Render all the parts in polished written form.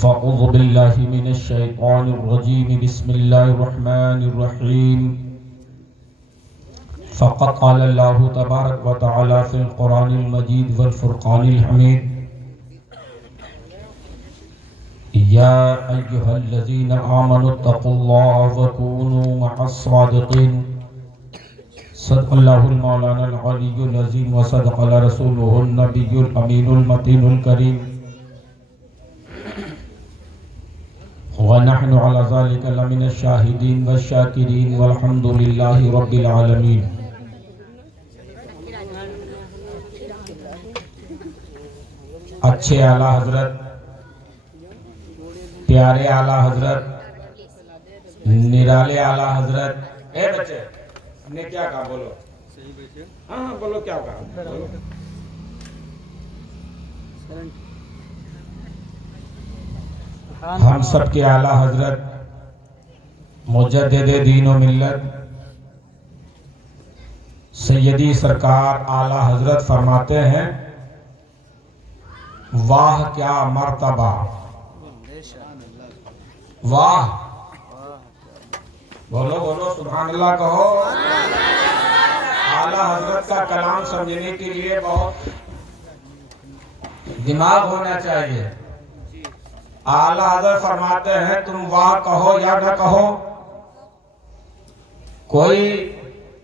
فأعوذ بالله من الشيطان الرجيم بسم الله الرحمن الرحيم فقد قال الله تبارك وتعالى في القرآن المجيد والفرقان الحميد يا أيها الذين آمنوا اتقوا الله وكونوا مع الصادقين صدق الله المولانا العلي العظيم وصدق رسوله النبي الأمين المتين الكريم ونحن على ذلك لمن الشاهدين والشاكرين والحمد لله رب العالمين. اچھے اعلیٰ حضرت، پیارے اعلیٰ حضرت، نرالے اعلیٰ حضرت. اے بچے ہم نے کیا کہا؟ بولو. ہاں بولو کیا کہا؟ بولو. ہم سب کے اعلیٰ حضرت مجدد دین و ملت سیدی سرکار اعلیٰ حضرت فرماتے ہیں واہ کیا مرتبہ، واہ. بولو بولو سبحان اللہ کہو. اعلیٰ حضرت کا کلام سمجھنے کے لیے بہت دماغ ہونا چاہیے. اعلیٰ حضرت فرماتے ہیں تم واہ کہو یا نہ کہو، کوئی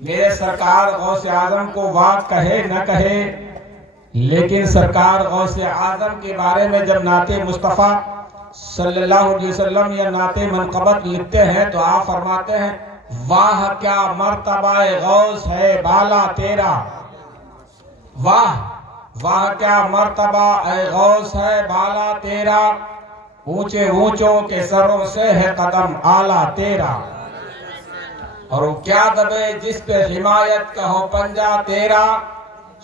میرے سرکار غوث اعظم کو واہ کہے نہ کہے، لیکن سرکار غوث اعظم کے بارے میں جب نعت مصطفیٰ صلی اللہ علیہ وسلم یا نعت منقبت لکھتے ہیں تو آپ فرماتے ہیں واہ کیا مرتبہ غوث ہے بالا تیرا. واہ واہ کیا مرتبہ اے غوث ہے بالا تیرا، اونچے اونچوں کے سروں سے ہے قدم اعلیٰ تیرا. اور وہ کیا دبے جس پہ حمایت کا ہو پنجہ تیرا،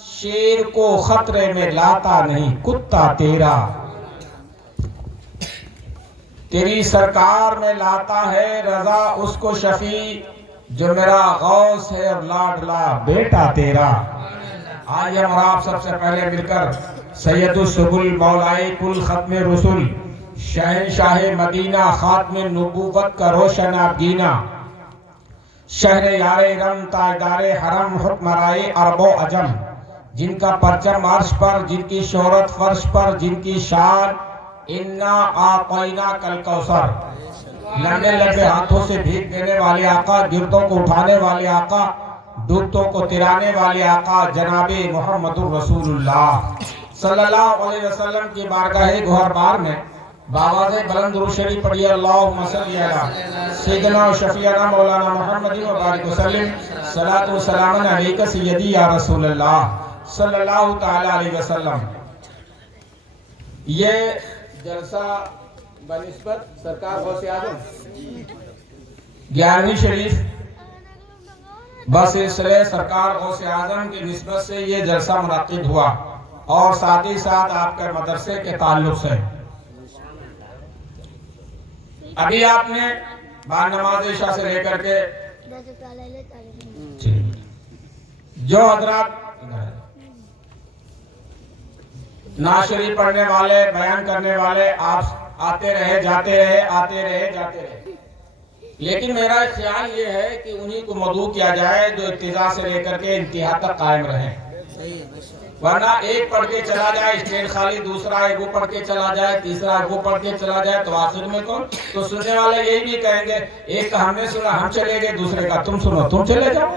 شیر کو خطرے میں لاتا نہیں کتا تیرا. تیری سرکار میں لاتا ہے رضا اس کو شفیع، جو میرا غوث ہے اور لاڈلا بیٹا تیرا. آج ہم اور آپ سب سے پہلے مل کر سید السبل مولائے کل ختم رسول شہنشاہ مدینہ خاتم نبوت کا روشن آبگینہ، شہر یار رم تاجدار حرم حکمرائے عرب و عجم، جن کا پرچم عرش پر، جن کی شہرت فرش پر، جن کی شان انا آقینا کل کوثر. لمبے لمبے ہاتھوں سے بھیگ دینے والے آقا، گردوں کو اٹھانے والے آقا، ڈوبتوں کو ترانے والے آقا جناب محمد الرسول اللہ صلی اللہ علیہ وسلم کی بارگاہ گوہر بار میں باواز بلند درود شریف پڑھیے. اللہم صلی علی سیدنا و شفیعنا مولانا محمد و بارک وسلم. صلاۃ و سلام علیک سیدی یا رسول اللہ صلی اللہ تعالی علیہ وسلم. یہ جلسہ بنسبت سرکار غوث اعظم 11ویں شریف بسلسلہ سرکار غوث اعظم کی نسبت سے یہ جلسہ منعقد ہوا، اور ساتھ ہی ساتھ آپ کے مدرسے کے تعلق سے. ابھی آپ نے بعد نماز عشاء سے لے کر کے جو حضرات نعت شریف پڑھنے والے، بیان کرنے والے، آپ آتے رہے جاتے رہے، آتے رہے جاتے رہے، لیکن میرا خیال یہ ہے کہ انہی کو مدعو کیا جائے جو ابتدا سے لے کر کے انتہا تک قائم رہیں. ورنہ ایک پڑھ کے چلا جائے اسٹیج خالی، دوسرا ایک وہ پڑھ کے چلا جائے، تیسرا وہ پڑھ کے چلا جائے، تو آخر میں کون؟ تو سننے والے یہی بھی کہیں گے ایک کا ہم نے سنا ہم چلے گئے، دوسرے کا تم سنو تم چلے جاؤ.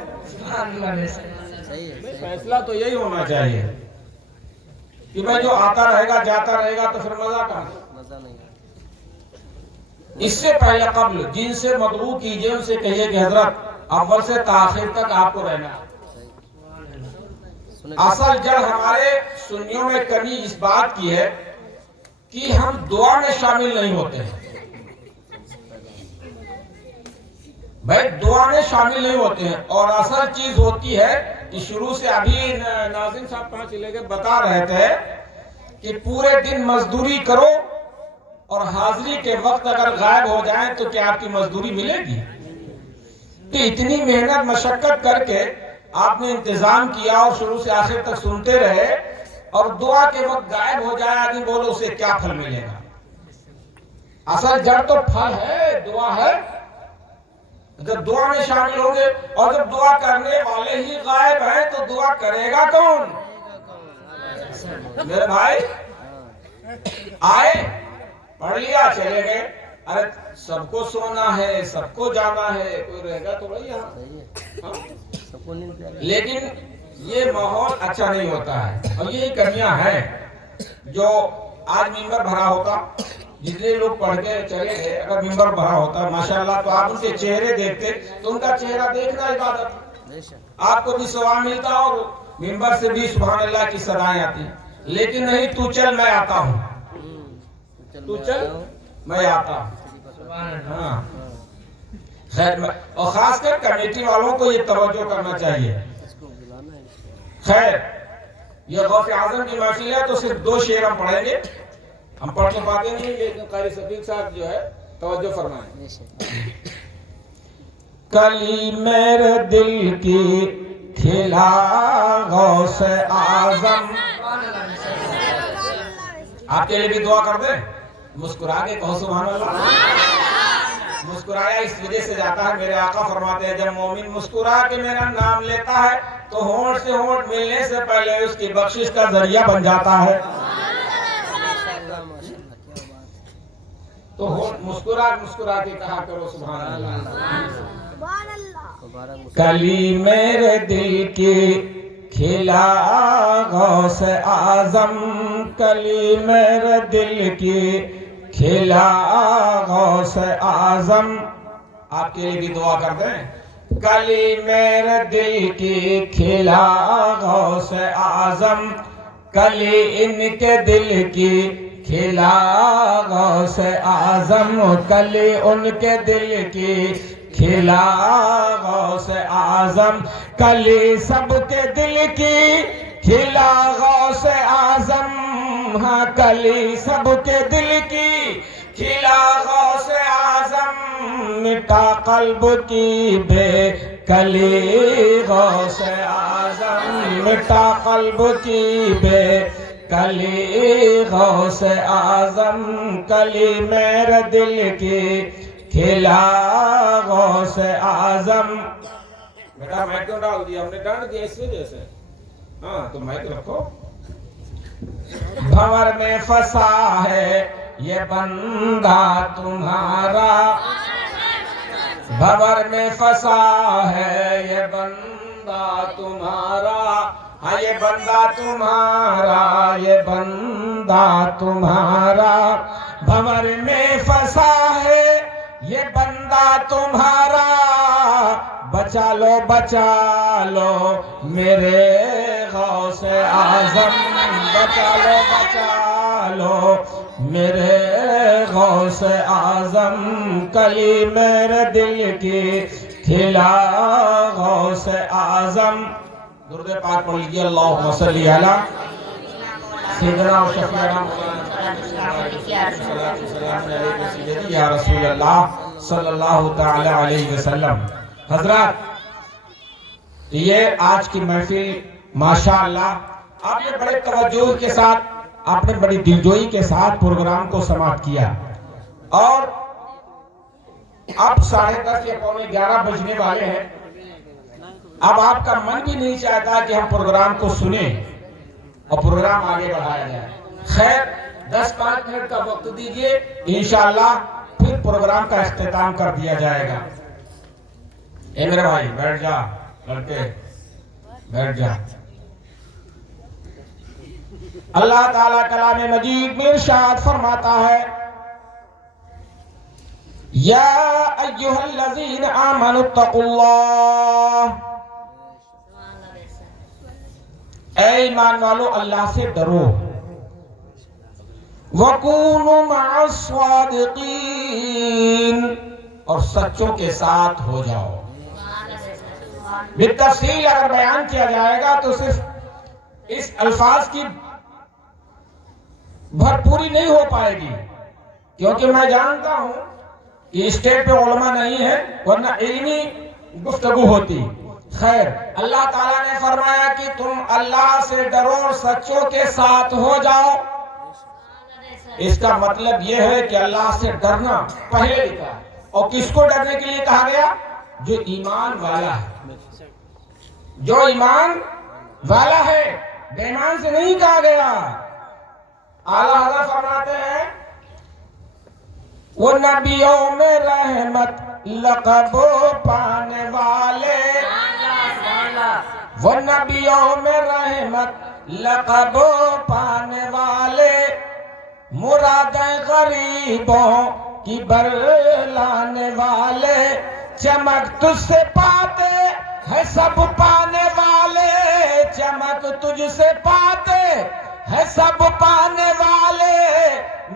فیصلہ تو یہی ہونا چاہیے کہ بھائی جو آتا رہے گا جاتا رہے گا تو پھر مزہ کہاں. اس سے پہلے قبل جن سے مدعو کیجئے ان سے کہیے کہ حضرت اول سے تاخیر تک آپ کو رہنا. اصل جڑ ہمارے سنیوں میں کمی اس بات کی ہے کہ ہم دعا میں شامل نہیں ہوتے ہیں. بھائی دعا میں شامل نہیں ہوتے ہیں، اور اصل چیز ہوتی ہے کہ شروع سے ابھی ناظرین صاحب کہاں چلے گئے بتا رہے تھے کہ پورے دن مزدوری کرو اور حاضری کے وقت اگر غائب ہو جائیں تو کیا آپ کی مزدوری ملے گی؟ تو اتنی محنت مشقت کر کے آپ نے انتظام کیا اور شروع سے آخر تک سنتے رہے، اور دعا کے وقت غائب ہو جائے آدمی، بولو اسے کیا پھل ملے گا؟ اصل جڑ تو پھل ہے، دعا ہے. جب دعا میں شامل ہوں گے اور جب دعا کرنے والے ہی غائب ہیں تو دعا کرے گا کون؟ میرے بھائی آئے پڑھ لیا چلے گئے. ارے سب کو سونا ہے، سب کو جانا ہے، کوئی رہے گا تو بھائی یہاں. لیکن یہ ماحول اچھا نہیں ہوتا ہے اور یہی کمیاں ہیں. جو آج ممبر بھرا ہوتا، جتنے لوگ پڑھ کے چلے گئے، اگر ممبر بھرا ہوتا ماشاءاللہ تو آپ ان کے چہرے دیکھتے تو ان کا چہرہ دیکھنا عبادت، آپ کو بھی ثواب ملتا اور ممبر سے بھی سبحان اللہ کی صدائیں آتی. لیکن نہیں، تو چل میں آتا ہوں، تو چل میں آتا ہوں. خیر، اور خاص کر کمیٹی والوں کو یہ توجہ کرنا چاہیے. خیر، یہ غوث اعظم کی محفل ہے تو صرف 2 شعر ہم پڑھیں گے. ہم پڑھ تو پاتے نہیں لیکن قاری صدیق صاحب جو ہے توجہ فرمائیں. کلی میرے دل کی کھلا غوث اعظم. آپ کے لیے بھی دعا کر دیں، مسکرا کے کہو سبحان اللہ. مسکرایا اس وجہ سے جاتا ہے، میرے آقا فرماتے ہیں جب مومن مسکرا کے میرا نام لیتا ہے تو ہونٹ سے ہونٹ ملنے سے پہلے اس کی بخشش کا ذریعہ بن جاتا ہے. تو مسکرا کے کہا کرو سبحان اللہ. کلی میرے دل کی کھلا غوث اعظم، کلی میرے دل کی کھلا غوث اعظم. آپ کے لیے بھی دعا کر دیں. کلی میرے دل کی کھلا غوث اعظم، کلی ان کے دل کی کھلا غوث اعظم، کلی ان کے دل کی کھلا غوث اعظم، کلی سب کے دل کی کھلا غوث اعظم. ہاں کلی سب کے دل کی کھلا غوث اعظم، مٹا قلب کی بے کلی غوث اعظم، مٹا قلب کی بے کلی غوث اعظم، کلی میرے دل کی کھلا غوث اعظم. بیٹا مائک تو ڈال دیا ہم نے، ڈال دیا اس وجہ سے. ہاں تو مائک رکھو. بھور میں پھنسا ہے یہ بندہ تمہارا، بھور میں پھنسا ہے یہ بندہ تمہارا. ہاں یہ بندہ تمہارا، یہ بندہ تمہارا، بھور میں پھنسا ہے یہ بندہ تمہارا. بچا لو بچا لو میرے غوث اعظم، بچا لو بچا لو میرے غوث اعظم، کلی میرے دل کی کھلا غوث اعظم. درود پاک پڑھ لیجیے. اللہم صلی علی سیدنا و شفیعنا یا رسول اللہ صلی اللہ تعالی علیہ وسلم. حضرات یہ آج کی محفل ماشاءاللہ آپ نے بڑے توجہ کے ساتھ، آپ نے بڑی دلجوئی کے ساتھ پروگرام کو سماعت کیا اور اب 10:30 یا 11 بجنے والے ہیں. اب آپ کا من بھی نہیں چاہتا کہ ہم پروگرام کو سنیں اور پروگرام آگے بڑھایا جائے. خیر 10-5 منٹ کا وقت دیجئے، انشاءاللہ پھر پروگرام کا اختتام کر دیا جائے گا. اے میرے بھائی بیٹھ جا، لڑکے بیٹھ جا. اللہ تعالیٰ کلام مجید میں ارشاد فرماتا ہے یا ایھا الذین آمنوا اتقوا اللہ. اے ایمان والو اللہ سے ڈرو. وَكُونُوا مَعَ الصَّادِقِينَ، اور سچوں کے ساتھ ہو جاؤ. بالتفصیل اگر بیان کیا جائے گا تو صرف اس الفاظ کی بھرپوری نہیں ہو پائے گی، کیونکہ میں جانتا ہوں کہ اسٹیج پہ علماء نہیں ہے ورنہ علمی گفتگو ہوتی. خیر اللہ تعالیٰ نے فرمایا کہ تم اللہ سے ڈرو اور سچوں کے ساتھ ہو جاؤ. اس کا مطلب یہ ہے کہ اللہ سے ڈرنا پہلے لکھا ہے. اور کس کو ڈرنے کے لیے کہا گیا؟ جو ایمان والا ہے. جو ایمان والا ہے، بے ایمان سے نہیں کہا گیا. اعلیٰ حضرت فرماتے ہیں وہ نبیوں میں رحمت لقب پانے والے، وہ نبیوں میں رحمت لقب پانے والے، مرادیں غریبوں کی برلانے والے، چمک تجھ سے پاتے ہے سب پانے والے، چمک تجھ سے پاتے ہے سب پانے والے،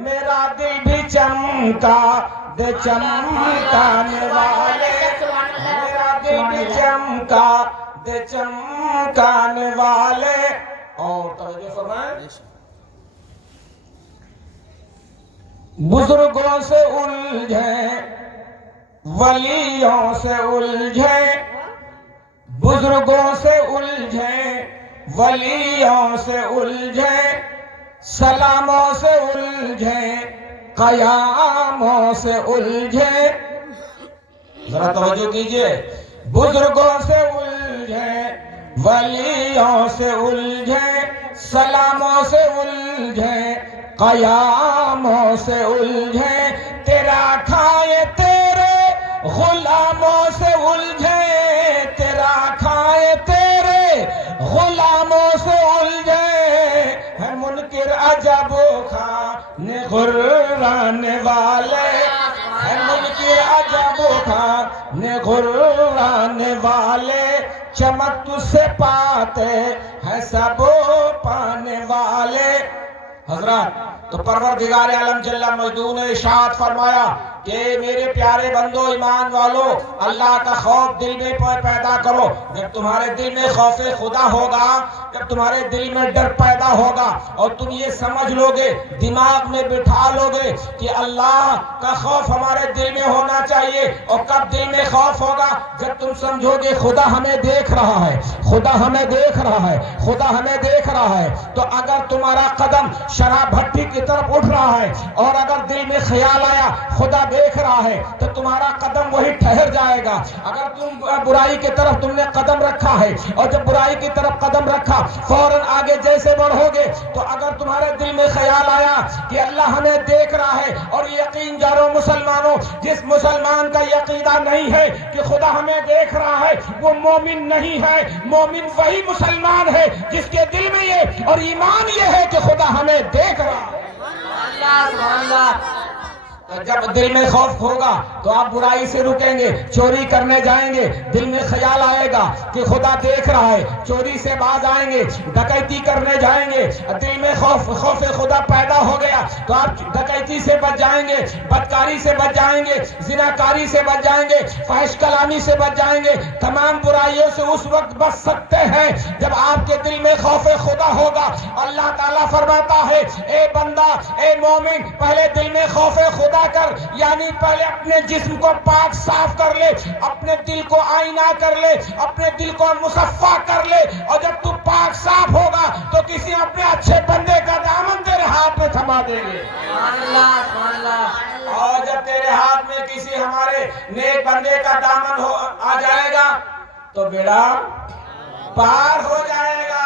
میرا دل بھی چمکا دے چمکانے والے، میرا دل بھی چمکا دے چمکانے والے. اور توجہ فرمائیں، بزرگوں سے الجھیں ولیوں سے الجھیں، بزرگوں سے الجھیں ولیوں سے الجھیں، سلاموں سے الجھیں قیاموں سے الجھیں. ذرا توجہ کیجئے، بزرگوں سے الجھیں ولیوں سے الجھیں، سلاموں سے الجھیں قیاموں سے الجھیں، تیرا کھائے تیرے غلاموں سے الجھیں، تیرا کھائے تیرے غلاموں سے الجھیں، ہے منکر عجب خانے غرانے والے، ہے منکر عجب خانے غرانے والے، چمک تجھ سے پاتے ہیں سب پانے والے. حضرات، تو پروردگار عالم جل مجدہ نے ارشاد فرمایا کہ میرے پیارے بندو ایمان والو، اللہ کا خوف دل میں پیدا کرو. جب تمہارے دل میں خوف خدا ہوگا، جب تمہارے دل میں ڈر پیدا ہوگا اور تم یہ سمجھ لو گے، دماغ میں بٹھا لو گے کہ اللہ کا خوف ہمارے دل میں ہونا چاہیے. اور کب دل میں خوف ہوگا؟ جب تم سمجھو گے خدا ہمیں دیکھ رہا ہے، خدا ہمیں دیکھ رہا ہے، خدا ہمیں دیکھ رہا ہے. تو اگر تمہارا قدم شراب بھٹی کی طرف اٹھ رہا ہے اور اگر دل میں خیال آیا خدا دیکھ رہا ہے تو تمہارا قدم وہی ٹھہر جائے گا. اگر تم برائی کی طرف تم نے قدم رکھا ہے اور جب برائی کی طرف قدم رکھا فوراً آگے جیسے بڑھو گے، تو اگر تمہارے دل میں خیال آیا کہ اللہ ہمیں دیکھ رہا ہے، اور یقین جانو مسلمانوں، جس مسلمان کا عقیدہ نہیں ہے کہ خدا ہمیں دیکھ رہا ہے وہ مومن نہیں ہے. مومن وہی مسلمان ہے جس کے دل میں یہ اور ایمان یہ ہے کہ خدا ہمیں دیکھ رہا ہے. جب دل میں خوف ہوگا تو آپ برائی سے رکیں گے، چوری کرنے جائیں گے، دل میں خیال آئے گا کہ خدا دیکھ رہا ہے، چوری سے باز آئیں گے. ڈکیتی کرنے جائیں گے، دل میں خوف خدا پیدا ہو گیا تو آپ ڈکیتی سے بچ جائیں گے، بدکاری سے بچ جائیں گے، زناکاری سے بچ جائیں گے، فحش کلامی سے بچ جائیں گے. تمام برائیوں سے اس وقت بچ سکتے ہیں جب آپ کے دل میں خوف خدا ہوگا. اللہ تعالیٰ فرماتا ہے اے بندہ، اے مومن، پہلے دل میں خوف خدا کر، یعنی پہلے اپنے جسم کو پاک صاف کر لے، اپنے دل کو آئینہ کر لے، اپنے دل کو مصفا کر لے. اور جب تو پاک صاف ہوگا تو کسی اپنے اچھے بندے کا دامن تیرے ہاتھ میں تھما دیں گے. اور جب تیرے ہاتھ میں کسی ہمارے نیک بندے کا دامن آ جائے گا تو بیڑا پار ہو جائے گا.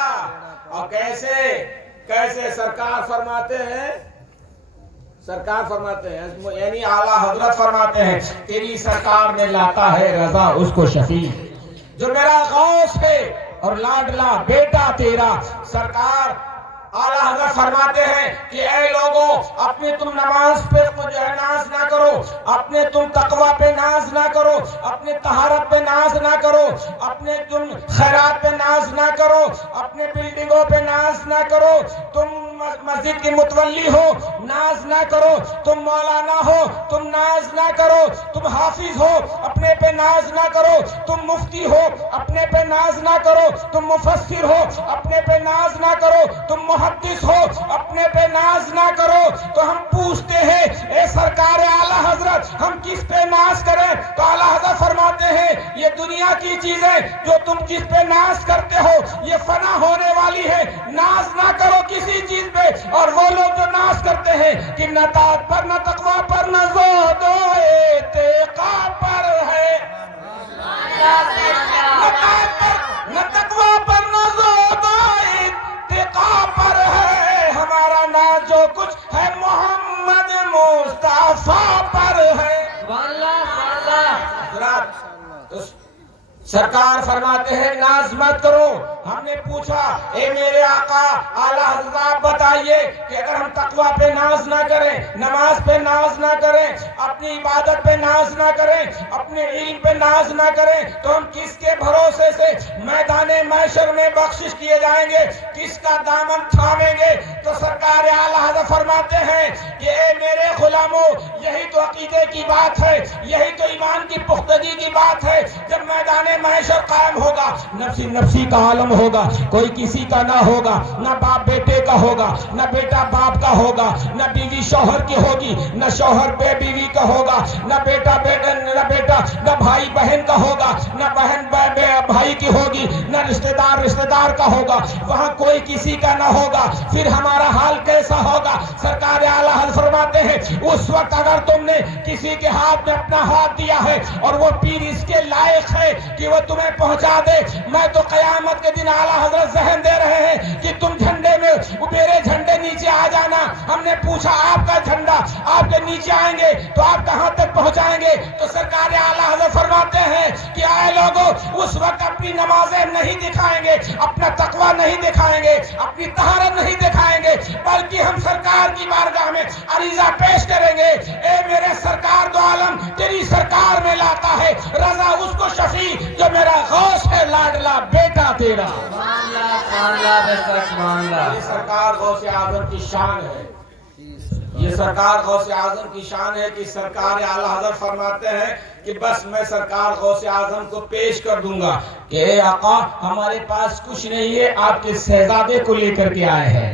اور کیسے سرکار فرماتے ہیں، سرکار فرماتے ہیں، یعنی اعلیٰ حضرت فرماتے ہیں، تیری سرکار میں لاتا ہے رضا اس کو شفیع، جو میرا غوث ہے اور لاڈلا بیٹا تیرا. سرکار اعلیٰ حضرت فرماتے ہیں کہ اے لوگوں، اپنی تم نماز پہ ناز نہ کرو، اپنے تم تقوی پہ ناز نہ کرو، اپنے طہارت پہ ناز نہ کرو، اپنے تم خیرات پہ ناز نہ کرو، اپنے بلڈنگوں پہ ناز نہ کرو. تم مسجد کی متولی ہو، ناز نہ کرو. تم مولانا ہو، تم ناز نہ کرو. تم حافظ ہو، اپنے پہ ناز نہ کرو. تم مفتی ہو، اپنے پہ ناز نہ کرو. تم مفسر ہو، اپنے پہ ناز نہ کرو. تم محدث ہو، اپنے پہ ناز نہ کرو. تو ہم پوچھتے ہیں اے سرکار اعلیٰ حضرت، ہم کس پہ ناز کریں؟ تو اعلیٰ حضرت فرماتے ہیں یہ دنیا کی چیزیں جو تم جس پہ ناز کرتے ہو یہ فنا ہونے والی ہے. ناز نہ کرو کسی چیز پہ، اور وہ لوگ جو ناز کرتے ہیں کہ نہ طاعت پر نہ تقوی پر نہ زہد و اتقا پر ہے، نہ طاعت پر نہ تقوی پر نہ زہد و اتقا پر ہے، ہمارا ناز جو کچھ ہے محمد مصطفیٰ پر ہے۔ حضرات سرکار فرماتے ہیں ناز مت کرو۔ ہم نے پوچھا اے میرے آقا اعلیٰ حضرت آپ بتائیے کہ اگر ہم تقوی پہ ناز نہ کریں، نماز پہ ناز نہ کریں، اپنی عبادت پہ ناز نہ کریں، اپنے علم پہ ناز نہ کریں، تو ہم کس کے بھروسے سے میدان محشر میں بخشش کیے جائیں گے؟ کس کا دامن تھامیں گے؟ تو سرکار اعلیٰ حضرت فرماتے ہیں کہ اے میرے غلاموں، یہی تو عقیدے کی بات ہے، یہی تو ایمان کی پختگی کی بات ہے۔ جب میدان محشر قائم ہوگا، نفسی نفسی کا عالم ہوگا، کوئی کسی کا نہ ہوگا، نہ باپ بیٹے کا ہوگا، نہ بیٹا باپ کا ہوگا، نہ بیوی شوہر کی ہوگی، نہ شوہر بے بیوی کا ہوگا، نہ بیٹا نہ بھائی بہن کا ہوگا، نہ بہن بھائی کی ہوگی، نہ رشتہ دار کا ہوگا، وہاں کوئی کسی کا نہ ہوگا۔ پھر ہمارا حال کیسا ہوگا؟ سرکار اعلیٰ حضرت فرماتے ہیں اس وقت اگر تم نے کسی کے ہاتھ میں اپنا ہاتھ دیا ہے اور وہ پیر اس کے لائق ہے کہ وہ تمہیں پہنچا دے، میں تو قیامت کے دن اعلیٰ حضرت ذہن دے رہے ہیں کہ تم جھنڈے میں، میرے جھنڈے نیچے آ جانا۔ ہم نے پوچھا آپ کا جھنڈا آپ کے نیچے آئیں گے تو آپ کہاں تک پہنچائیں گے؟ تو سرکار اعلیٰ حضرت فرماتے ہیں کہ اے لوگوں، اس وقت اپنی نمازیں نہیں دکھائیں گے، اپنا تقوی نہیں دکھائیں گے، اپنی طہارت نہیں دکھائیں گے، بلکہ ہم سرکار کی بارگاہ میں عریضہ پیش کریں گے، اے میرے سرکار دو عالم تیری سرکار میں لاتا ہے رضا اس کو شفیع جو میرا غوث ہے لاڈلا بیٹا تیرا۔ یہ سرکار غوث اعظم کی شان ہے، یہ سرکار غوث اعظم کی شان ہے کہ سرکار اعلیٰ حضرت فرماتے ہیں کہ بس میں سرکار غوث اعظم کو پیش کر دوں گا کہ اے آقا ہمارے پاس کچھ نہیں ہے، آپ کے شہزادے کو لے کر کے آئے ہیں،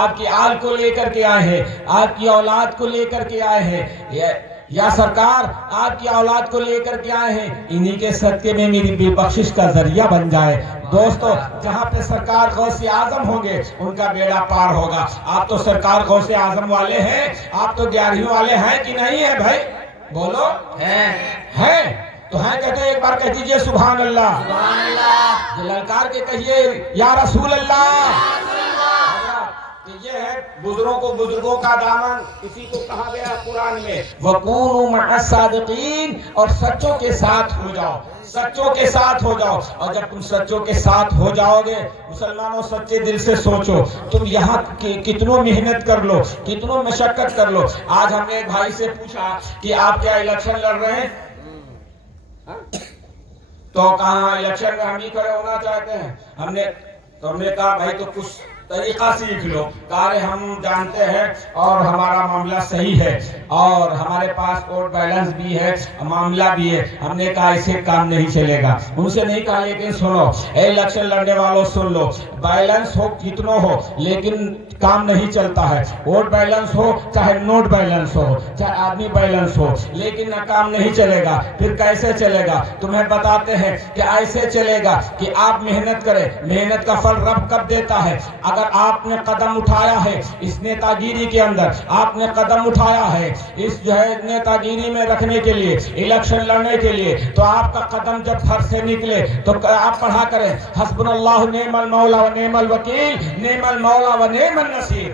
آپ کی آل کو لے کر کے آئے ہیں، آپ کی اولاد کو لے کر کے آئے ہیں، یا سرکار آپ کی اولاد کو لے کر کے آئے ہیں، انہی کے صدقے میں میری بخشش کا ذریعہ بن جائے۔ دوستو جہاں پہ سرکار غوث اعظم ہوں گے ان کا بیڑا پار ہوگا۔ آپ تو سرکار غوث اعظم والے ہیں، آپ تو 11ویں والے ہیں کہ نہیں ہے بھائی؟ بولو ہیں تو ہیں کہتے ہیں، ایک بار کہہ دیجئے سبحان اللہ، للکار کے کہیے یا رسول اللہ۔ یہ ہے بزرگوں کا دامن، اسی کو کہا گیا قرآن میں وَكُونُوا مَعَ الصَّادِقِينَ، اور سچوں کے ساتھ ہو جاؤ، سچوں کے ساتھ ہو جاؤ۔ اور جب تم سچوں کے ساتھ ہو جاؤ گے، مسلمانوں سچے دل سے سوچو، تم یہاں کتنوں محنت کر لو، کتنوں مشقت کر لو۔ آج ہم نے ایک بھائی سے پوچھا کہ آپ کیا الیکشن لڑ رہے ہیں؟ تو کہاں الیکشن میں ہم ہی کھڑے ہونا چاہتے ہیں؟ ہم نے کہا بھائی تو کچھ طریقہ سیکھ لو۔ کہا ہم جانتے ہیں اور ہمارا معاملہ صحیح ہے اور ہمارے پاس ووٹ بیلنس بھی ہے، معاملہ بھی ہے۔ ہم نے کہا اسے کام نہیں چلے گا، ان سے نہیں کہا لیکن سنو اے الیکشن لڑنے والوں سن لو، بیلنس ہو کتنوں ہو لیکن کام نہیں چلتا ہے، ووٹ بیلنس ہو چاہے نوٹ بیلنس ہو چاہے آدمی بیلنس ہو، لیکن نہ کام نہیں چلے گا۔ پھر کیسے چلے گا؟ تمہیں بتاتے ہیں کہ ایسے چلے گا کہ آپ محنت کریں، محنت کا پھل رب کب دیتا ہے؟ اگر آپ نے قدم اٹھایا ہے اس نیتا گیری کے اندر، آپ نے قدم اٹھایا ہے اس جو ہے نیتا گیری میں رکھنے کے لیے، الیکشن لڑنے کے لیے، تو آپ کا قدم جب گھر سے نکلے تو آپ پڑھا کریں حسبنا اللہ نعم المولا و نعم الوکیل، نعم المولا و نعم النصیر،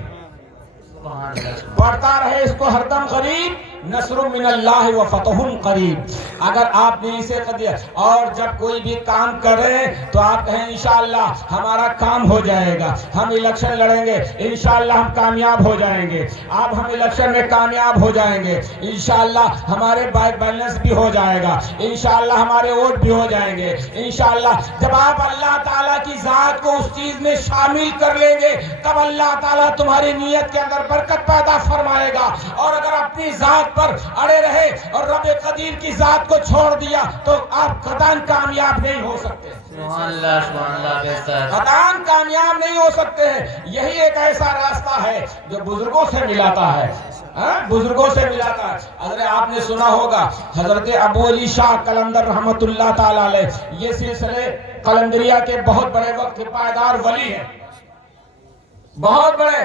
پڑھتا رہے اس کو ہر دم غریب، نصر من اللہ و فتح قریب۔ اگر آپ نے اسے قدر اور جب کوئی بھی کام کریں تو آپ کہیں انشاءاللہ ہمارا کام ہو جائے گا، ہم الیکشن لڑیں گے انشاءاللہ ہم کامیاب ہو جائیں گے، آپ ہم الیکشن میں کامیاب ہو جائیں گے انشاءاللہ، ہمارے بیلنس بھی ہو جائے گا انشاءاللہ، ہمارے ووٹ بھی ہو جائیں گے انشاءاللہ۔ جب آپ اللہ تعالیٰ کی ذات کو اس چیز میں شامل کر لیں گے تب اللہ تعالیٰ تمہاری نیت کے اندر برکت پیدا فرمائے گا، اور اگر اپنی ذات پر اڑے رہے اور رب قدیر کی ذات کو چھوڑ دیا تو آپ قطعاً کامیاب نہیں ہو سکتے، قطعاً کامیاب نہیں ہو سکتے ہیں۔ یہی ایک ایسا راستہ ہے جو بزرگوں سے ملاتا ہے، بزرگوں سے ملاتا ہے۔ حضرت آپ نے سنا ہوگا حضرت ابو علی شاہ قلندر رحمت اللہ تعالیٰ علیہ، یہ سلسلے قلندریہ کے بہت بڑے وقت کے پائیدار ولی ہیں، بہت بڑے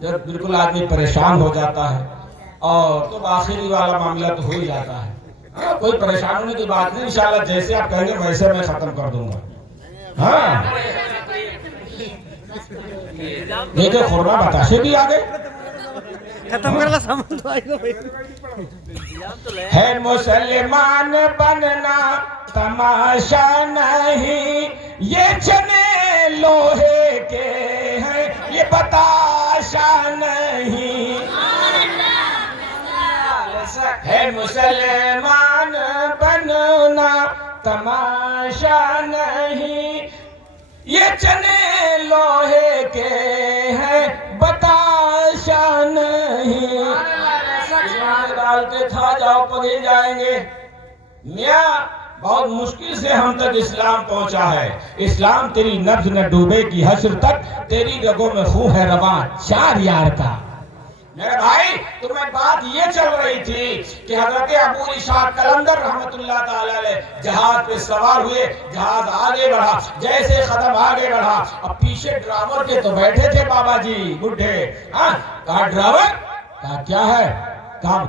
جب بالکل آدمی پریشان ہو جاتا ہے اور تو آخری والا معاملہ تو ہو ہی جاتا ہے. کوئی پریشان ہونے کی بات نہیں، انشاءاللہ جیسے آپ کہیں گے ویسے میں ختم کر دوں گا. ہاں دیکھیں خورما بتاشے بھی آ گئے. ختم کرنا سامان تو آئے گا بھائی. ہے مسلمان بننا تماشا نہیں، یہ چنے لوہے کے ہیں، یہ بتاشا نہیں. ہے مسلمان بننا تماشا نہیں، یہ چنے لوہے کے ہیں، بتاشا نہیں. ڈال کے کھا جاؤ پگے جائیں گے. میاں بہت مشکل سے ہم تک اسلام پہنچا ہے. اسلام تیری نبض نہ ڈوبے کی حشر تک، تیری رگوں میں خون ہے رواں چار یار کا. میرے بھائی تمہیں بات یہ چل رہی تھی کہ حضرت ابو اسحاق قلندر رحمت اللہ تعالی علیہ جہاز پہ سوار ہوئے، جہاز آگے بڑھا، جیسے قدم آگے بڑھا اب پیچھے ڈرائیور کے تو بیٹھے تھے بابا جی بڈھے. کہا ڈرائیور، کہا کیا ہے، کہا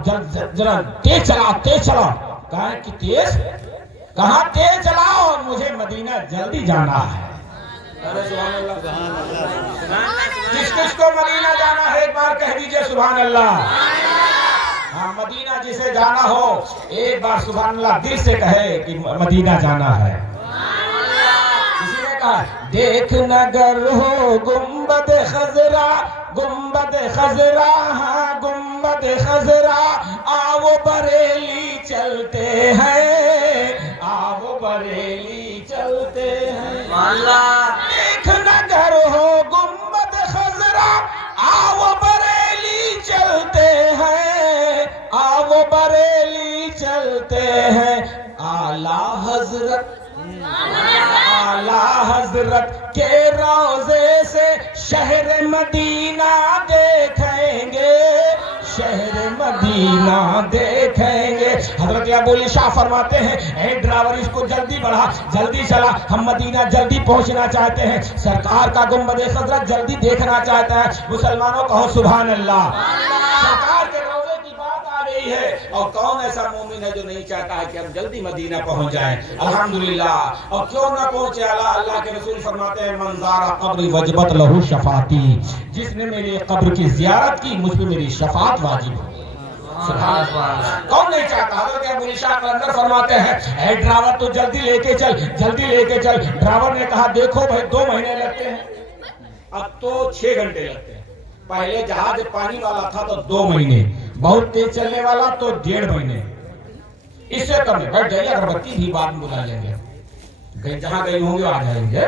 ذرا تیز چلا تیز چلا. کہا کہ تیز، کہاں تیز چلاؤ، مجھے مدینہ جلدی جانا ہے. سبحان اللہ. کس کس کو مدینہ جانا ہے ایک بار کہہ دیجئے سبحان اللہ. ہاں مدینہ جسے جانا ہو ایک بار سبحان اللہ دل سے کہے کہ مدینہ جانا ہے. کسی نے کہا دیکھ نگر ہو گنبد خضرا، گنبد خضرا، ہاں گنبد خضرا، آؤ بریلی چلتے ہیں، آؤ بریلی چلتے ہیں. دیکھ نگر ہو گنبد خضرا، آؤ بریلی چلتے ہیں، آؤ بریلی چلتے ہیں. اعلیٰ حضرت، اعلیٰ حضرت کے روضے سے شہر مدینہ دیکھیں گے، شہر مدینہ دیکھیں گے. حضرت ابو علی فرماتے ہیں اے ڈرائیور اس کو جلدی بڑھا، جلدی چلا، ہم مدینہ جلدی پہنچنا چاہتے ہیں، سرکار کا گنبد خضرا جلدی دیکھنا چاہتا ہے. مسلمانوں کہو سبحان اللہ. سرکار کے روضے کی بات آ گئی ہے اور کون ایسا مومن ہے جو نہیں چاہتا ہے کہ ہم جلدی مدینہ پہنچ جائیں. الحمدللہ. اور کیوں نہ پہنچے، اللہ کے رسول فرماتے ہیں من زار قبری وجبت لہو شفاعتی، جس نے میری قبر کی زیارت کی مجھ پہ میری شفاعت واجب ہے. سبحان اللہ. کون نہیں چاہتا. حضرت ابو علی قلندر فرماتے ہیں اے ڈرائیور تو جلدی لے کے چل، جلدی لے کے چل. ڈرائیور نے کہا دیکھو بھائی 2 مہینے لگتے ہیں، اب تو 6 گھنٹے لگتے ہیں. پہلے جہاز پانی والا تھا تو 2 مہینے، بہت تیز چلنے والا تو 1.5 مہینے. اس سے کم ہے. بیٹھ جائیے، اگربتی بھی بعد میں بلا لیں گے، کہیں جہاں کہیں ہوں گے آ جائیں گے.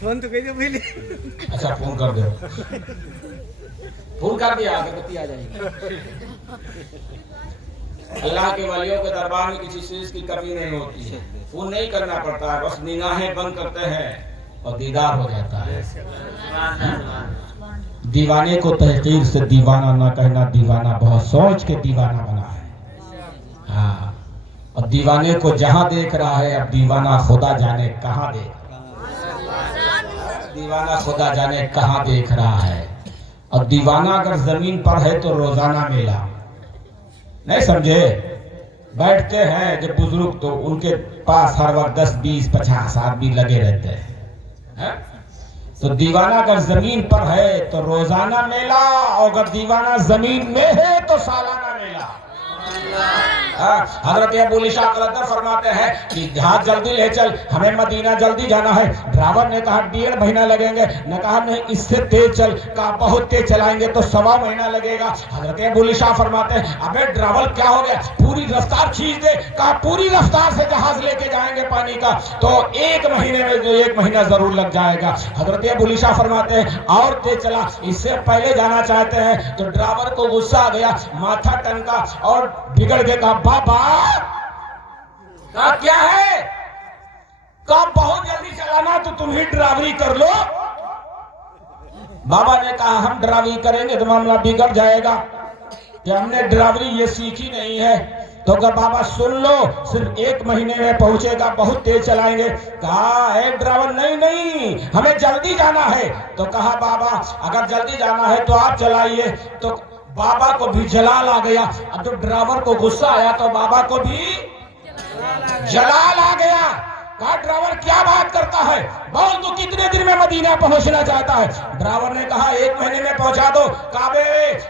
فون تو کہیے پہلے. اچھا فون کر دو، فون کر دیا، اگربتی آ جائے گی. اللہ کے ولیوں کے دربار میں کسی چیز کی کمی نہیں ہوتی ہے. فون نہیں کرنا پڑتا ہے، بس نگاہیں بند کرتے ہیں اور دیدار ہو جاتا ہے. دیوانے کو تحقیر سے دیوانہ نہ کہنا، دیوانہ بہت سوچ کے دیوانہ بنا ہے. ہاں، اور دیوانے کو جہاں دیکھ رہا ہے اب دیوانہ خدا جانے کہاں دیکھ رہا ہے. دیوانہ خدا جانے کہاں دیکھ رہا ہے. اور دیوانہ اگر زمین پر ہے تو روزانہ میلہ نہیں سمجھے. بیٹھتے ہیں جب بزرگ تو ان کے پاس ہر وقت 10 20 50 آدمی لگے رہتے ہیں. تو دیوانہ اگر زمین پر ہے تو روزانہ میلہ، اور اگر دیوانہ زمین میں ہے تو سالانہ میلہ. حضرت ابو علی قلندر فرماتے ہیں کہ جہاز جلدی لے چل، ہمیں مدینہ جلدی جانا ہے. ڈرائیور نے کہا 1.5 مہینہ لگیں گے، نے کہا نہیں اس سے تیز چل، کہا بہت تیز چلائیں گے تو 1.25 مہینہ لگے گا. حضرت ابو علی فرماتے ہیں ابے ڈرائیور کیا ہو گیا، پوری رفتار کھینچ دے. کہا پوری رفتار سے جہاز لے کے جائیں گے پانی کا تو 1 مہینے میں 1 مہینہ ضرور لگ جائے گا. حضرت ابو علی فرماتے ہیں اور تیز چلا، اس سے پہلے جانا چاہتے ہیں. تو ڈرائیور کو غصہ آ گیا، ماتھا ٹنکا اور بگڑ کے کہا بابا. کہا کیا ہے، کہا بہت جلدی چلانا تو تم ہی ڈرائیوری کر لو. بابا نے کہا ہم ڈرائیوری کریں گے تو معاملہ بگڑ جائے گا، کہ ہم نے ڈرائیوری یہ سیکھی نہیں ہے. تو کہا بابا سن لو صرف 1 مہینے میں پہنچے گا، بہت تیز چلائیں گے۔ کہا اے ڈرائیور نہیں ہمیں جلدی جانا ہے۔ تو کہا بابا اگر جلدی جانا ہے تو آپ چلائیے۔ تو بابا کو بھی جلال آ گیا۔ اب جب ڈرائیور کو غصہ آیا تو بابا کو بھی جلال آ گیا۔ کہا ڈرائیور کیا بات کرتا ہے، بول تو کتنے دن میں مدینہ پہنچنا چاہتا ہے؟ ڈرائیور نے کہا 1 مہینے میں پہنچا دو۔ کہا بے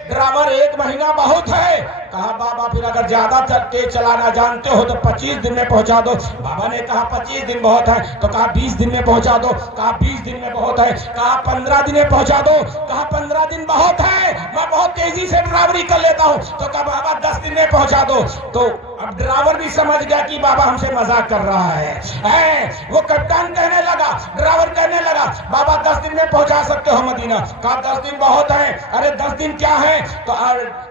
ڈرائیور 1 مہینہ بہت ہے۔ کہا بابا پھر اگر زیادہ تیز چلانا جانتے ہو تو 25 دن میں پہنچا دو۔ بابا نے کہا 25 دن بہت ہے۔ تو کہا 20 دن میں پہنچا دو۔ کہا 20 دن میں بہت ہے۔ کہا 15 دن میں پہنچا دو۔ کہا 15 دن بہت ہے، میں بہت تیزی سے ڈرائیوری کر لیتا ہوں۔ تو کہا بابا 10 دن میں پہنچا دو۔ تو اب ڈرائیور بھی سمجھ گیا کہ بابا ہم سے مذاق کر رہا ہے۔ وہ کپتان کہنے لگا، ڈرائیور کہنے لگا بابا 10 دن میں پہنچا سکتے ہو مدینہ؟ کہا 10 دن بہت ہیں۔ ارے 10 دن کیا ہے؟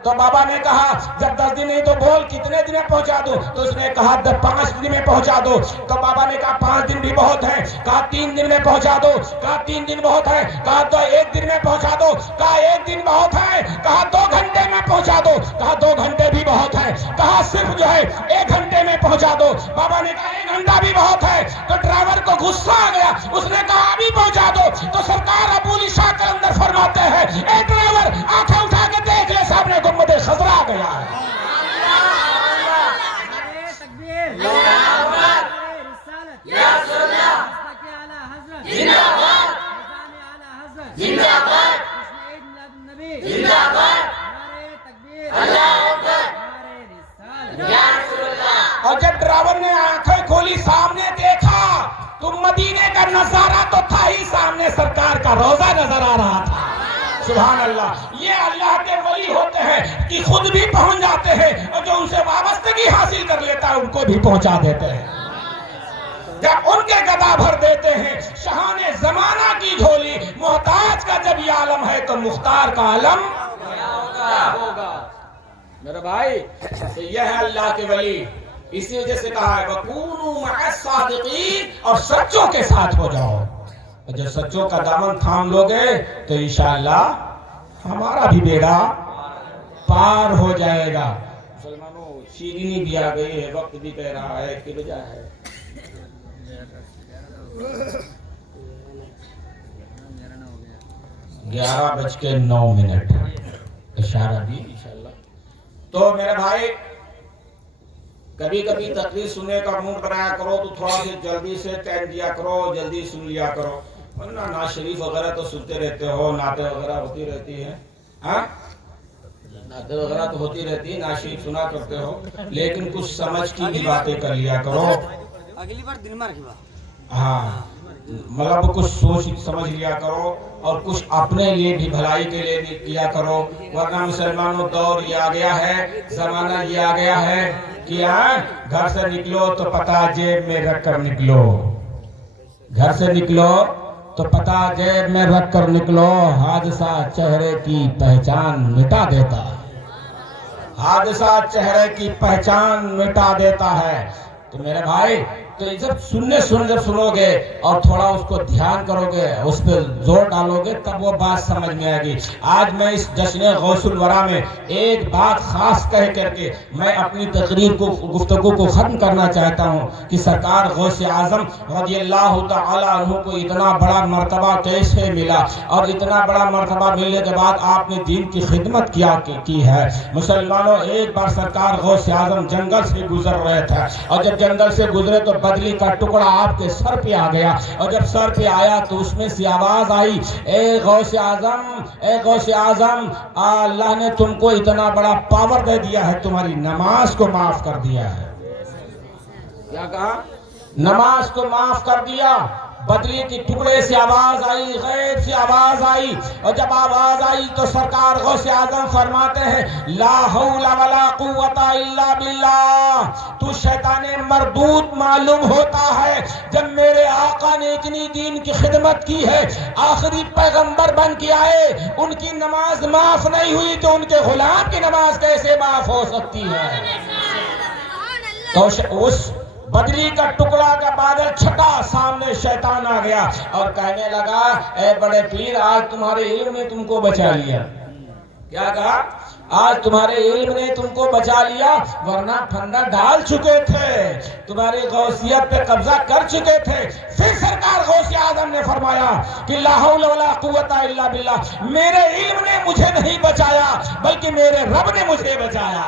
تو بابا نے کہا جب 10 دن نہیں تو بول کتنے دن میں پہنچا دوں؟ تو اس نے کہا 5 دن میں پہنچا دو۔ تو بابا نے کہا 5 دن بھی بہت ہیں۔ کہا 3 دن میں پہنچا دو۔ کہا 3 دن بہت ہے۔ کہا تو 1 دن میں پہنچا دو۔ کہا 1 دن بہت ہے۔ کہا 2 گھنٹے میں پہنچا دو۔ کہا 2 گھنٹے بھی بہت ہے۔ کہا صرف جو ہے 1 گھنٹے میں پہنچا دو۔ بابا نے کہا 1 گھنٹہ بھی بہت ہے۔ تو ڈرائیور کو غصہ آ گیا، اس نے کہا ابھی پہنچا دو۔ تو سرکار ابو علی شاہ کے اندر فرماتے ہیں اے ڈرائیور آنکھیں اٹھا کے دیکھ لے سامنے گنبد خضرا آ گیا ہے۔ اور جب ڈرائیور نے آنکھیں کھولی سامنے دیکھا تو مدینے کا نظارہ تو تھا ہی سامنے، سرکار کا روضہ نظر آ رہا تھا۔ سبحان اللہ، یہ اللہ کے ولی ہوتے ہیں کہ خود بھی پہنچ جاتے ہیں اور جو ان سے وابستگی حاصل کر لیتا ہے ان کو بھی پہنچا دیتے ہیں۔ جب ان کے گدا بھر دیتے ہیں شاہان زمانہ کی جھولی، محتاج کا جب یہ عالم ہے تو مختار کا عالم کیا ہوگا؟ میرے بھائی یہ ہے اللہ کے ولی، اسی وجہ سے کہا ہے وَكُونُوا مَعَ الصَّادِقِينَ، اور سچوں کے ساتھ ہو جاؤ۔ اور جب سچوں کا دامن تھام لوگے تو انشاءاللہ ہمارا بھی بیڑا پار ہو جائے گا۔ مسلمانوں شیرینی بھی آ گئی ہے، وقت بھی کہہ رہا ہے کہ بجا ہے 11:09 اشارہ بھی انشاءاللہ۔ تو میرے بھائی کبھی کبھی تقریر سننے کا موڈ بنایا کرو تو تھوڑا سی جلدی سے ٹائم دیا کرو، جلدی سن لیا کرو، ورنہ نعت شریف وغیرہ تو سنتے رہتے ہو، نعتیں وغیرہ ہوتی رہتی ہیں، نعتیں وغیرہ تو ہوتی رہتی ہیں، نعت شریف سنا کرتے ہو، لیکن کچھ سمجھ کی بھی باتیں کر لیا کرو۔ اگلی بار دن میں رکھیے۔ ہاں مطلب کچھ سوچ سمجھ لیا کرو اور کچھ اپنے لیے بھی بھلائی کے لیے بھی کیا کرو، ورنہ مسلمانوں دور یہ آ گیا ہے، زمانہ یہ آ گیا ہے کہ گھر سے نکلو تو پتہ جیب میں رکھ کر نکلو، گھر سے نکلو تو پتہ جیب میں رکھ کر نکلو، حادثہ چہرے کی پہچان مٹا دیتا ہے، حادثہ چہرے کی پہچان مٹا دیتا ہے۔ تو میرے بھائی تو جب سنو گے اور تھوڑا اس کو دھیان کرو گے، اس پہ زور ڈالو گے تب وہ بات سمجھ میں آئے گی۔ آج میں اس جشن غوث الورا میں ایک بات خاص کہہ کر کے میں اپنی تقریر کو گفتگو کو ختم کرنا چاہتا ہوں کہ سرکار غوث اعظم رضی اللہ تعالی عنہ کو اتنا بڑا مرتبہ کیسے ملا، اور اتنا بڑا مرتبہ ملنے کے بعد آپ نے دین کی خدمت کی ہے۔ مسلمانوں ایک بار سرکار غوث اعظم جنگل سے گزر رہے تھے، اور جب جنگل سے گزرے تو بدلی کا ٹکڑا آپ کے سر پہ آ گیا، اور جب سر پہ آیا تو اس میں سے آواز آئی اے غوث اعظم، اے غوث اعظم، اللہ نے تم کو اتنا بڑا پاور دے دیا ہے، تمہاری نماز کو معاف کر دیا ہے۔ کیا کہا؟ نماز کو معاف کر دیا۔ بدلی کی ٹکڑے سے آواز آئی، غیب سے آواز آئی، اور جب آواز آئی تو سرکار غوث اعظم فرماتے ہیں لا حول ولا قوت الا باللہ، تو شیطان مردود معلوم ہوتا ہے، جب میرے آقا نے اتنی دین کی خدمت کی ہے، آخری پیغمبر بن کے آئے، ان کی نماز معاف نہیں ہوئی تو ان کے غلام کی نماز کیسے معاف ہو سکتی ہے؟ تو اس بدلی کا ٹکڑا کا بادل چھٹا، سامنے شیطان آ گیا اور کہنے لگا اے بڑے پیر، آج تمہارے علم نے تم کو بچا لیا۔ کیا کہا؟ آج تمہارے علم نے تم کو بچا لیا، ورنہ پھندا ڈال چکے تھے، تمہاری غوثیت پہ قبضہ کر چکے تھے۔ پھر سرکار غوث اعظم نے فرمایا کہ لا حول ولا قوت الا باللہ، میرے علم نے مجھے نہیں بچایا بلکہ میرے رب نے مجھے بچایا۔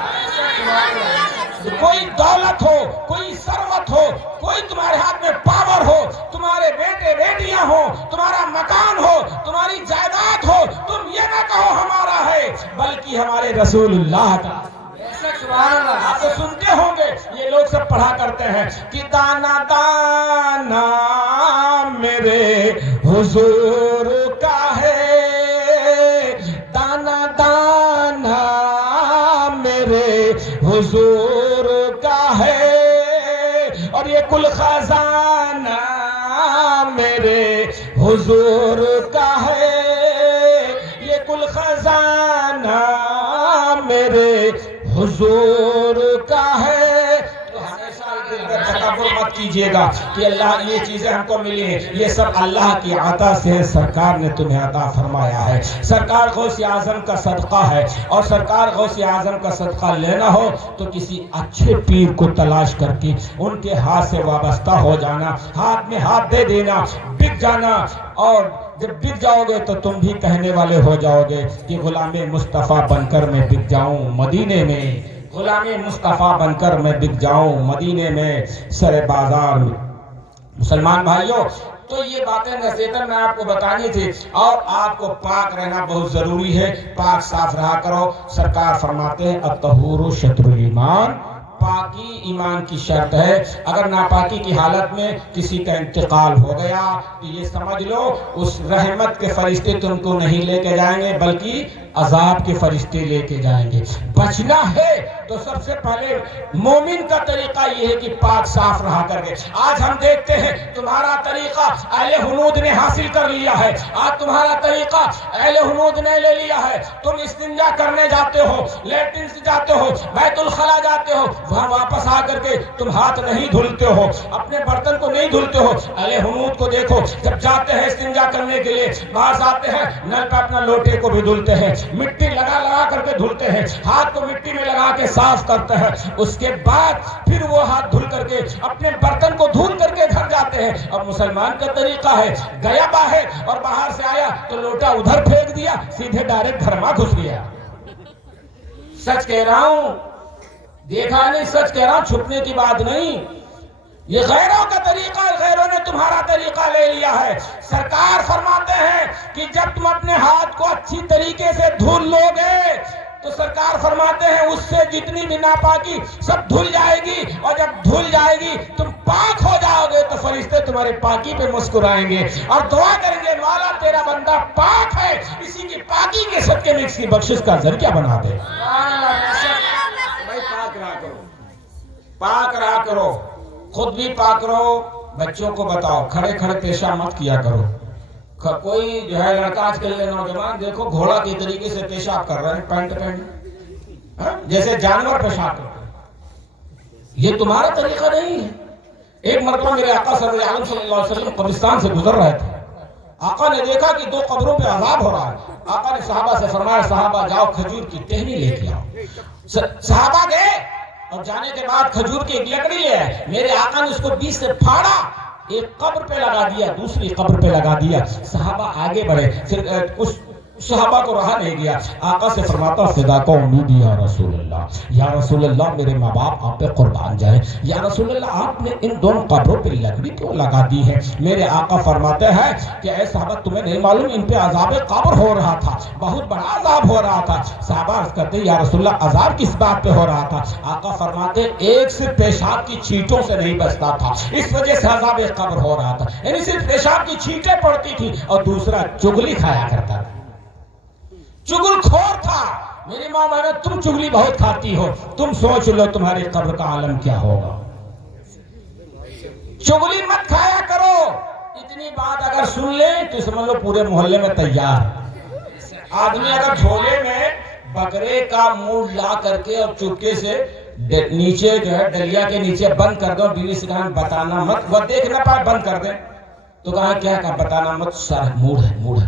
کوئی دولت ہو، کوئی ثروت ہو، کوئی تمہارے ہاتھ میں پاور ہو، تمہارے بیٹے بیٹیاں ہو، تمہارا مکان ہو، تمہاری جائیداد ہو، تم یہ نہ کہو ہمارا ہے بلکہ ہمارے رسول اللہ کا۔ آپ تو سنتے ہوں گے، یہ لوگ سب پڑھا کرتے ہیں کہ دانا دانا میرے حضور کا ہے، دانا دانا میرے حضور کا ہے، اور یہ کل خزانہ میرے حضور کا ہے، یہ کل خزانہ میرے حضور کا ہے۔ تو ہمیشہ دل میں تکبر مت کیجئے گا کہ اللہ یہ چیزیں ہم کو ملی ہیں، یہ سب اللہ کی عطا سے سرکار نے تمہیں عطا فرمایا ہے۔ سرکار غوث اعظم کا صدقہ ہے، اور سرکار غوث اعظم کا صدقہ لینا ہو تو کسی اچھے پیر کو تلاش کر کے ان کے ہاتھ سے وابستہ ہو جانا، ہاتھ میں ہاتھ دے دینا، بک جانا، اور جب بک جاؤ گے تو تم بھی کہنے والے ہو جاؤ گے کہ غلام مصطفیٰ بن کر میں بک جاؤں مدینے میں، غلام مصطفیٰ بن کر میں بک جاؤں مدینے میں سر بازار میں۔ مسلمان بھائیوں، تو یہ باتیں نصیحتاً میں آپ کو بتانی تھی، اور آپ کو پاک رہنا بہت ضروری ہے، پاک صاف رہا کرو۔ سرکار فرماتے ہیں الطہور شطر الایمان، پاکی ایمان کی شرط ہے۔ اگر ناپاکی کی حالت میں کسی کا انتقال ہو گیا تو یہ سمجھ لو اس رحمت کے فرشتے تم کو نہیں لے کے جائیں گے بلکہ عذاب کے فرشتے لے کے جائیں گے۔ بچنا ہے تو سب سے پہلے مومن کا طریقہ یہ ہے کہ پاک صاف رہا کر کے۔ آج ہم دیکھتے ہیں تمہارا طریقہ اہل ہنود نے حاصل کر لیا ہے، آج تمہارا طریقہ اہل ہنود نے لے لیا ہے۔ تم استنجا کرنے جاتے ہو، لیٹرن سے جاتے ہو، بیت الخلا جاتے ہو، وہاں واپس آ کر کے تم ہاتھ نہیں دھلتے ہو، اپنے برتن کو نہیں دھلتے ہو۔ اہل ہنود کو دیکھو، جب جاتے ہیں استنجا کرنے کے لیے، باہر آتے ہیں نل پہ اپنا لوٹے کو بھی دھلتے ہیں، مٹی لگا لگا کر کے دھلتے ہیں، ہاتھ کو مٹی میں لگا کے صاف کرتے ہیں، اس کے بعد پھر وہ ہاتھ دھل کر کے اپنے برتن کو دھل کر کے گھر جاتے ہیں۔ اور مسلمان کا طریقہ ہے گیا باہر اور باہر سے آیا تو لوٹا ادھر پھینک دیا، سیدھے ڈائریکٹ گھر میں گھس گیا۔ سچ کہہ رہا ہوں، دیکھا نہیں، سچ کہہ رہا ہوں، چھپنے کی بات نہیں۔ یہ غیروں کا طریقہ ہے، غیروں نے تمہارا طریقہ لے لیا ہے۔ سرکار فرماتے ہیں کہ جب تم اپنے ہاتھ کو اچھی طریقے سے دھل لو گے تو سرکار فرماتے ہیں اس سے جتنی بھی ناپاکی سب دھل جائے گی، اور جب دھل جائے گی تم پاک ہو جاؤ گے تو فرشتے تمہارے پاکی پہ مسکرائیں گے اور دعا کریں گے مولا تیرا بندہ پاک ہے، اسی کی پاکی کے صدقے میں اس کی بخشش کا ذریعہ بنا دے۔ بھائی پاک رہا کرو، پاک رہا کرو، خود بھی پاک رہو، بچوں کو بتاؤ کھڑے کھڑے پیشاب مت کیا کرو۔ کوئی جو ہے لڑکا آج کل نوجوان دیکھو گھوڑا کے طریقے سے پیشاب کر رہے ہیں، پینٹ پینٹ جیسے جانور پیشاب کرتے ہیں۔ یہ تمہارا طریقہ نہیں ہے۔ ایک مرتبہ میرے آقا صلی اللہ علیہ وسلم قبرستان سے گزر رہے تھے، آقا نے دیکھا کہ 2 قبروں پہ عذاب ہو رہا ہے۔ آقا نے صحابہ سے فرمایا صحابہ جاؤ کھجور کی ٹہنی لے کے آؤ۔ صحابہ گئے اور جانے کے بعد کھجور کی ایک لکڑی لے آئے، میرے آقا نے اس کو بیچ سے پھاڑا، ایک قبر پہ لگا دیا، دوسری قبر پہ لگا دیا۔ صحابہ آگے بڑھے، پھر اس صحابہ کو رہا نہیں گیا، آقا سے فرماتا فدا کو امیدی یا رسول اللہ، یا رسول اللہ میرے ماں باپ آپ پہ قربان جائیں، یا رسول اللہ آپ نے ان دونوں قبروں پہ لکڑی کیوں لگا دی ہے؟ میرے آقا فرماتے ہیں کہ اے صحابہ تمہیں نہیں معلوم ان پہ عذاب قبر ہو رہا تھا، بہت بڑا عذاب ہو رہا تھا۔ صحابہ عرض کرتے یا رسول اللہ عذاب کس بات پہ ہو رہا تھا؟ آقا فرماتے ایک صرف پیشاب کی چھینٹوں سے نہیں بچتا تھا، اس وجہ سے عذاب قبر ہو رہا تھا، یعنی صرف پیشاب کی چھینٹیں پڑتی تھی، اور دوسرا چگلی کھایا کرتا تھا، چگل کھور تھا۔ میری ماں بہنوں تم چگلی بہت کھاتی ہو، تم سوچ لو تمہاری قبر کا عالم کیا ہوگا۔ چگلی مت کھایا کرو، اتنی بات اگر سن لیں تو سمجھ لو پورے محلے میں تیار۔ آدمی اگر جھولے میں بکرے کا منہ لا کر کے اور چپکے سے نیچے جو ہے ڈلیا کے نیچے بند کر دو، بیوی سے کہا بتانا مت، وہ دیکھ نہ پائے بند کر دیں، تو کہا کیا کہا بتانا مت، سارا موڈ ہے موڈ ہے،